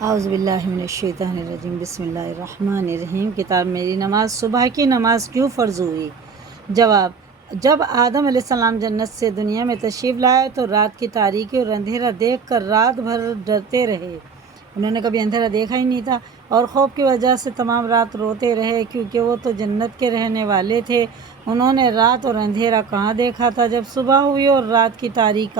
اعوذ باللہ من الشیطان الرجیم، بسم اللہ الرحمن الرحیم۔ کتاب میری نماز صبح کی نماز کیوں فرض ہوئی؟ جواب: جب آدم علیہ السلام جنت سے دنیا میں تشریف لائے تو رات کی تاریکی اور اندھیرا دیکھ کر رات بھر ڈرتے رہے۔ انہوں نے کبھی اندھیرا دیکھا ہی نہیں تھا اور خوف کی وجہ سے تمام رات روتے رہے، کیونکہ وہ تو جنت کے رہنے والے تھے۔ انہوں نے رات اور اندھیرا کہاں دیکھا تھا؟ جب صبح ہوئی اور رات کی تاریکی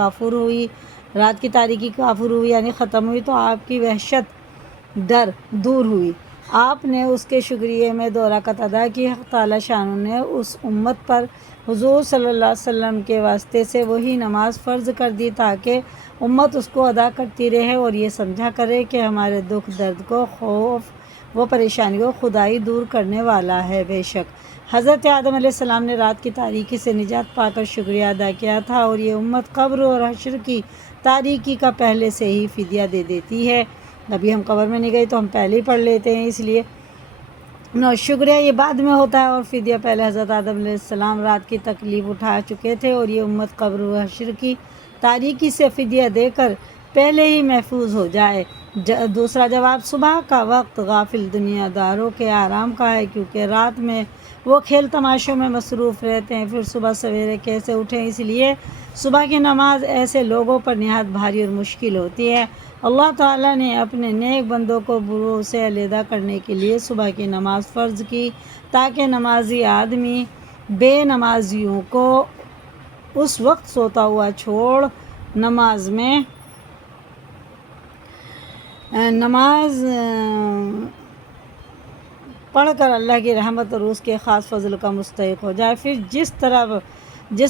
کافور ہوئی یعنی ختم ہوئی، تو آپ کی وحشت، ڈر دور ہوئی۔ آپ نے اس کے شکریہ میں 2 رکعت ادا کی۔ حق تعالی شانہ نے اس امت پر حضور صلی اللہ علیہ وسلم کے واسطے سے وہی نماز فرض کر دی تاکہ امت اس کو ادا کرتی رہے اور یہ سمجھا کرے کہ ہمارے دکھ درد کو، خوف و پریشانی کو خدا ہی دور کرنے والا ہے۔ بے شک حضرت آدم علیہ السلام نے رات کی تاریکی سے نجات پا کر شکریہ ادا کیا تھا، اور یہ امت قبر اور حشر کی تاریکی کا پہلے سے ہی فدیہ دے دیتی ہے۔ ابھی ہم قبر میں نہیں گئے تو ہم پہلے ہی پڑھ لیتے ہیں، اس لیے شکریہ یہ بعد میں ہوتا ہے، اور فدیہ پہلے حضرت آدم علیہ السلام رات کی تکلیف اٹھا چکے تھے، اور یہ امت قبر و حشر کی تاریکی سے فدیہ دے کر پہلے ہی محفوظ ہو جائے۔ دوسرا جواب: صبح کا وقت غافل دنیا داروں کے آرام کا ہے، کیونکہ رات میں وہ کھیل تماشوں میں مصروف رہتے ہیں، پھر صبح سویرے کیسے اٹھیں؟ اس لیے صبح کی نماز ایسے لوگوں پر نہایت بھاری اور مشکل ہوتی ہے۔ اللہ تعالیٰ نے اپنے نیک بندوں کو بروں سے علیحدہ کرنے کے لیے صبح کی نماز فرض کی، تاکہ نمازی آدمی بے نمازیوں کو اس وقت سوتا ہوا چھوڑ نماز پڑھ کر اللہ کی رحمت اور اس کے خاص فضل کا مستحق ہو جائے۔ پھر جس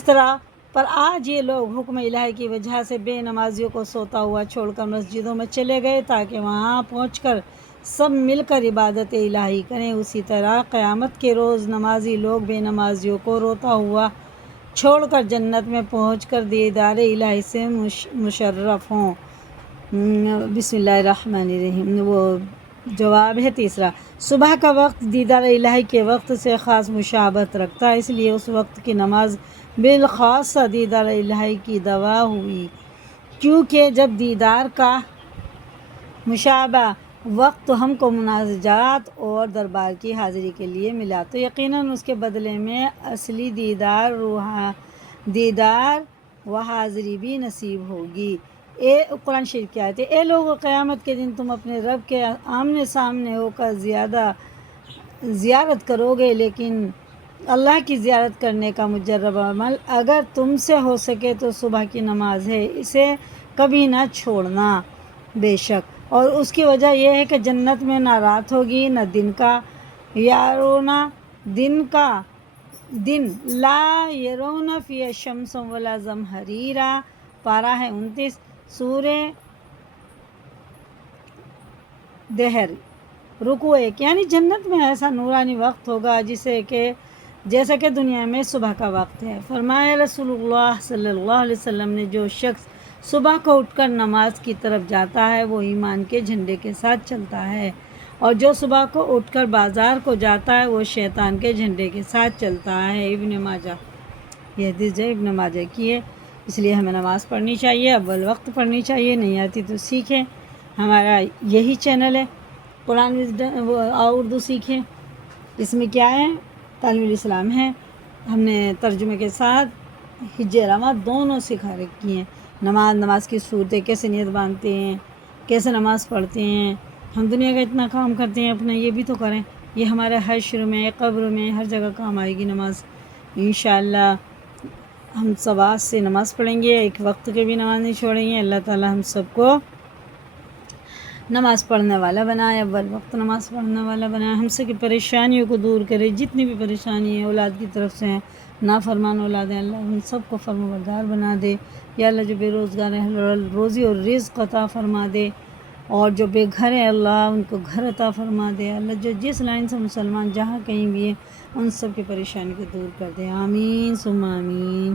طرح پر آج یہ لوگ حکم الہی کی وجہ سے بے نمازیوں کو سوتا ہوا چھوڑ کر مسجدوں میں چلے گئے تاکہ وہاں پہنچ کر سب مل کر عبادت الہی کریں، اسی طرح قیامت کے روز نمازی لوگ بے نمازیوں کو روتا ہوا چھوڑ کر جنت میں پہنچ کر دیدار الہی سے مشرف ہوں۔ بسم اللہ الرحمن الرحیم۔ وہ جواب ہے تیسرا: صبح کا وقت دیدار الہی کے وقت سے خاص مشابہت رکھتا ہے، اس لیے اس وقت کی نماز بالخاص دیدار الہی کی دعویٰ ہوئی، کیونکہ جب دیدار کا مشابہ وقت ہم کو مناجات اور دربار کی حاضری کے لیے ملا تو یقیناً اس کے بدلے میں اصلی دیدار و حاضری بھی نصیب ہوگی۔ قرآن شریف کی آیت ہے: اے لوگو، قیامت کے دن تم اپنے رب کے آمنے سامنے ہو کر زیارت کرو گے، لیکن اللہ کی زیارت کرنے کا مجرب عمل اگر تم سے ہو سکے تو صبح کی نماز ہے، اسے کبھی نہ چھوڑنا۔ بے شک اور اس کی وجہ یہ ہے کہ جنت میں نہ رات ہوگی نہ دن کا یارون دن لا یرون فی الشمس ولا زمہریرا۔ پارہ ہے 29، سورہ دہر، رکوع 1۔ یعنی جنت میں ایسا نورانی وقت ہوگا جیسا کہ دنیا میں صبح کا وقت ہے۔ فرمایا رسول اللہ صلی اللہ علیہ وسلم نے: جو شخص صبح کو اٹھ کر نماز کی طرف جاتا ہے وہ ایمان کے جھنڈے کے ساتھ چلتا ہے، اور جو صبح کو اٹھ کر بازار کو جاتا ہے وہ شیطان کے جھنڈے کے ساتھ چلتا ہے۔ ابن ماجہ، یہ حدیث ابن ماجہ کی ہے۔ اس لیے ہمیں نماز پڑھنی چاہیے، اول وقت پڑھنی چاہیے، نہیں آتی تو سیکھیں۔ ہمارا یہی چینل ہے قرآن اردو سیکھیں، اس میں کیا ہے؟ تعلیم الاسلام ہے، ہم نے ترجمے کے ساتھ حج رمہ دونوں سکھا رکھی ہیں۔ نماز کی صورتیں کیسے نیت باندھتے ہیں، کیسے نماز پڑھتے ہیں۔ ہم دنیا کا اتنا کام کرتے ہیں، اپنا یہ بھی تو کریں۔ یہ ہمارے حشر میں، قبر میں، ہر جگہ کام آئے گی نماز انشاءاللہ۔ ہم سواد سے نماز پڑھیں گے، ایک وقت کے بھی نماز نہیں چھوڑیں گے۔ اللہ تعالیٰ ہم سب کو نماز پڑھنے والا بنائے، اول وقت نماز پڑھنے والا بنائے، ہم سے کی پریشانیوں کو دور کرے۔ جتنی بھی پریشانی ہے اولاد کی طرف سے ہیں، نافرمان اولاد ہیں، اللہ ان سب کو فرمانبردار بنا دے۔ یا اللہ جو بے روزگار ہیں روزی اور رزق عطا فرما دے، اور جو بے گھر ہیں اللہ ان کو گھر عطا فرما دے۔ اللہ جو جس لائن سے مسلمان جہاں کہیں بھی ہیں ان سب کی پریشانی کو دور کر دے، آمین ثم آمین۔